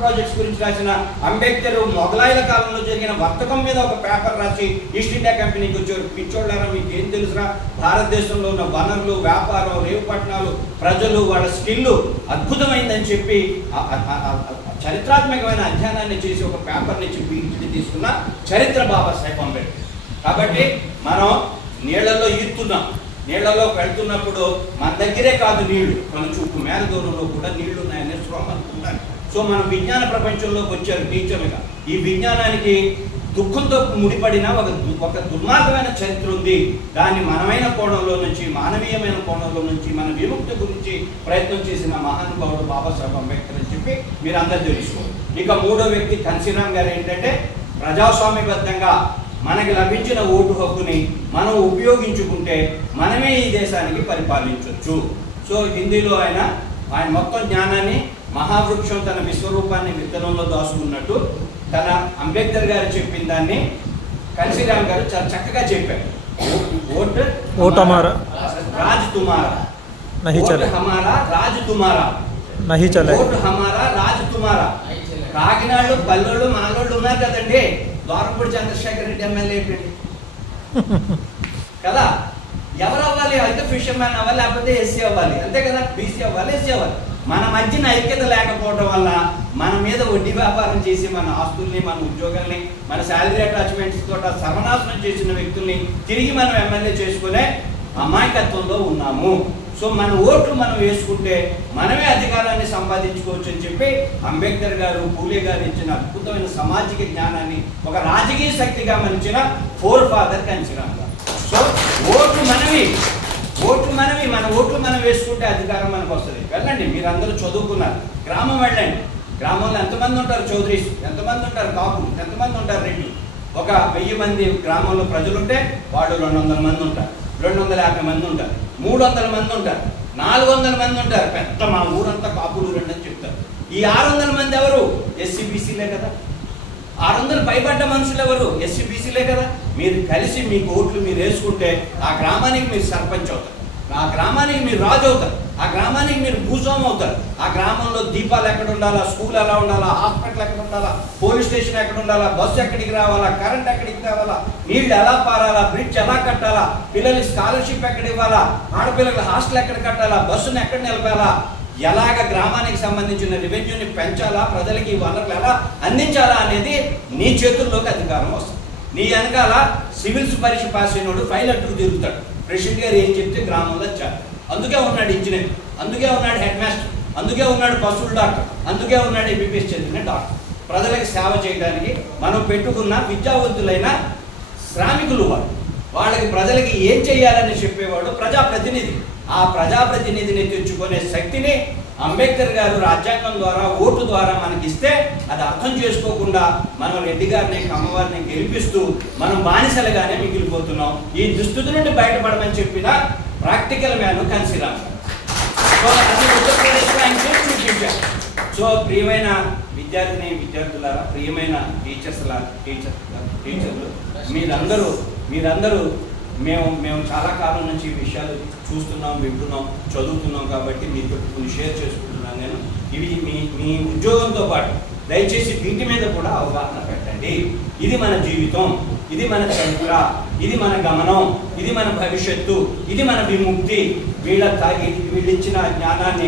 Projects గురించి రాసిన అంబేద్కర్ మొఘలాయుల కాలంలో జరిగిన వర్తకం మీద ఒక పేపర్ రాసి ఈస్ట్ ఇండియా కంపెనీకి వచ్చారు. పిచ్చోళ్ళారా మీకు ఏం తెలుసురా, భారతదేశంలో ఉన్న వనరులు, వ్యాపారం, రేవుపట్నాలు, ప్రజలు, వాళ్ళ స్కిల్ అద్భుతమైందని చెప్పి చరిత్రాత్మకమైన అధ్యయనాన్ని చేసి ఒక పేపర్ నుంచి పీహెచ్డీ తీసుకున్న చరిత్ర బాబాసాహెబ్ అంబేద్కర్. కాబట్టి మనం నీళ్లలో ఈదుతున్నాం, నీళ్లలోకి వెళ్తున్నప్పుడు మన దగ్గరే కాదు నీళ్లు, మన చుట్టూ మేర దూరంలో కూడా నీళ్లు ఉన్నాయనే స్పృహ అనుకుంటాను. సో మనం విజ్ఞాన ప్రపంచంలోకి వచ్చారు టీచర్లుగా. ఈ విజ్ఞానానికి దుఃఖంతో ముడిపడిన ఒక దుర్మార్గమైన చరిత్ర ఉంది. దాన్ని మనమైన కోణంలో నుంచి, మానవీయమైన కోణంలో నుంచి, మన విముక్తి గురించి ప్రయత్నం చేసిన మహానుభావుడు బాబాసాహెబ్ అంబేద్కర్ అని చెప్పి మీరు అందరూ తెలుసుకోండి. ఇక మూడో వ్యక్తి కన్సీరామ్ గారు ఏంటంటే ప్రజాస్వామ్యబద్ధంగా మనకి లభించిన ఓటు హక్కుని మనం ఉపయోగించుకుంటే మనమే ఈ దేశానికి పరిపాలించవచ్చు. సో హిందీలో ఆయన మొత్తం జ్ఞానాన్ని మహావృక్షం తన విశ్వరూపాన్ని విత్తనంలో దాచుకున్నట్టు తన అంబేద్కర్ గారు చెప్పిన దాన్ని కన్సీరామ్ గారు చాలా చక్కగా చెప్పారు. ఓట్ హమారా రాజ్ తుమారా, ఓట్ హమారా రాజ్ తుమారా, ఓట్ హమారా రాజ్ తుమారా. కాకినాడలో పల్లెళ్ళు మాలోళ్ళు ఉన్నారు కదండి, ద్వారంపూడి చంద్రశేఖర్ రెడ్డి ఎమ్మెల్యే ఏంటండి కదా. ఎవరు అవ్వాలి? అయితే ఫిషర్మ్యాన్ అవ్వాలి, లేకపోతే ఎస్సీ అవ్వాలి, అంతే కదా. బీసీ అవ్వాలి, ఎస్సీ అవ్వాలి. మన మధ్యన ఐక్యత లేకపోవడం వల్ల మన మీద వడ్డీ వ్యాపారం చేసి మన ఆస్తుల్ని, మన ఉద్యోగాల్ని, మన శాలరీ అటాచ్మెంట్స్ తోట సర్వనాశనం చేసిన వ్యక్తుల్ని తిరిగి మనం ఎమ్మెల్యే చేసుకునే అమాయకత్వంలో ఉన్నాము. సో మన ఓట్లు మనం వేసుకుంటే మనమే అధికారాన్ని సంపాదించుకోవచ్చు అని చెప్పి అంబేద్కర్ గారు, పూలే గారు ఇచ్చిన అద్భుతమైన సామాజిక జ్ఞానాన్ని ఒక రాజకీయ శక్తిగా మలిచిన ఫోర్ ఫాదర్ కన్సీరామ్ గారు. సో ఓట్లు మనవి, మన ఓట్లు మనం వేసుకుంటే అధికారం మనకు వస్తుంది. వెళ్ళండి, మీరందరూ చదువుకున్నారు, గ్రామం వెళ్ళండి. గ్రామంలో ఎంతమంది ఉంటారు చౌదరీస్, ఎంతమంది ఉంటారు కాపులు, ఎంతమంది ఉంటారు రెడ్డి. ఒక 1000 మంది గ్రామంలో ప్రజలుంటే వాళ్ళు 200 మంది ఉంటారు, 250 మంది ఉంటారు, 300 మంది ఉంటారు, 400 మంది ఉంటారు. పెద్ద మా ఊరంతా కాపులు రెండు అని చెప్తారు. ఈ 600 మంది ఎవరు? ఎస్సీబీసీలే కదా. 600 పైబడ్డ మనుషులు ఎవరు? ఎస్సీబీసీలే కదా. మీరు కలిసి మీకు ఓట్లు మీరు వేసుకుంటే ఆ గ్రామానికి మీరు సర్పంచ్ అవుతారు, ఆ గ్రామానికి మీరు రాజు అవుతారు, ఆ గ్రామానికి మీరు భూస్వామి అవుతారు. ఆ గ్రామంలో దీపాలు ఎక్కడ ఉండాలా, స్కూల్ ఎలా ఉండాలా, హాస్పిటల్ ఎక్కడ ఉండాలా, పోలీస్ స్టేషన్ ఎక్కడ ఉండాలా, బస్సు ఎక్కడికి రావాలా, కరెంట్ ఎక్కడికి రావాలా, నీళ్లు ఎలా పారాలా, బ్రిడ్జ్ ఎలా కట్టాలా, పిల్లలకి స్కాలర్షిప్ ఎక్కడ ఇవ్వాలా, ఆడపిల్లలకు హాస్టల్ ఎక్కడ కట్టాలా, బస్సును ఎక్కడ నిలపాలా, ఎలాగ గ్రామానికి సంబంధించిన రెవెన్యూని పెంచాలా, ప్రజలకి వనరులు ఎలా అందించాలా అనేది నీ చేతుల్లోకి అధికారం వస్తుంది. నీ వెనకాల సివిల్స్ పరీక్ష పాస్ అయినోడు ఫైల్ అడ్డుకు తిరుగుతాడు. ప్రెసిడెంట్ గారు ఏం చెప్తే గ్రామంలో చేస్తాడు. అందుకే ఉన్నాడు ఇంజనీర్, అందుకే ఉన్నాడు హెడ్ మాస్టర్, అందుకే ఉన్నాడు పశువుల డాక్టర్, అందుకే ఉన్నాడు ఎంబీబీఎస్ చదివిన డాక్టర్. ప్రజలకు సేవ చేయడానికి మనం పెట్టుకున్న విద్యావంతులైన శ్రామికులు వాళ్ళకి ప్రజలకి ఏం చేయాలని చెప్పేవాడు ప్రజాప్రతినిధి. ఆ ప్రజాప్రతినిధిని తెచ్చుకునే శక్తిని అంబేద్కర్ గారు రాజ్యాంగం ద్వారా, ఓటు ద్వారా మనకిస్తే అది అర్థం చేసుకోకుండా మనం రెడ్డి గారిని, కమ్మవారిని గెలిపిస్తూ మనం బానిసలుగానే మిగిలిపోతున్నాం. ఈ దుస్థితి నుండి బయటపడమని చెప్పిన ప్రాక్టికల్ మ్యాన్ కన్సీరామ్ గారు. సో అది ఉత్తరప్రదేశ్లో ఆయన చేసి చూపించారు. సో ప్రియమైన విద్యార్థులారా, ప్రియమైన టీచర్లు, మీరందరూ మేము చాలా కాలం నుంచి ఈ విషయాలు చూస్తున్నాం, వింటున్నాం, చదువుతున్నాం. కాబట్టి మీతో కొన్ని షేర్ చేసుకుంటున్నాను నేను. ఇవి మీ ఉద్యోగంతో పాటు దయచేసి వీటి మీద కూడా అవగాహన పెట్టండి. ఇది మన జీవితం, ఇది మన చరిత్ర, ఇది మన గమనం, ఇది మన భవిష్యత్తు, ఇది మన విముక్తి. వీళ్ళిచ్చిన జ్ఞానాన్ని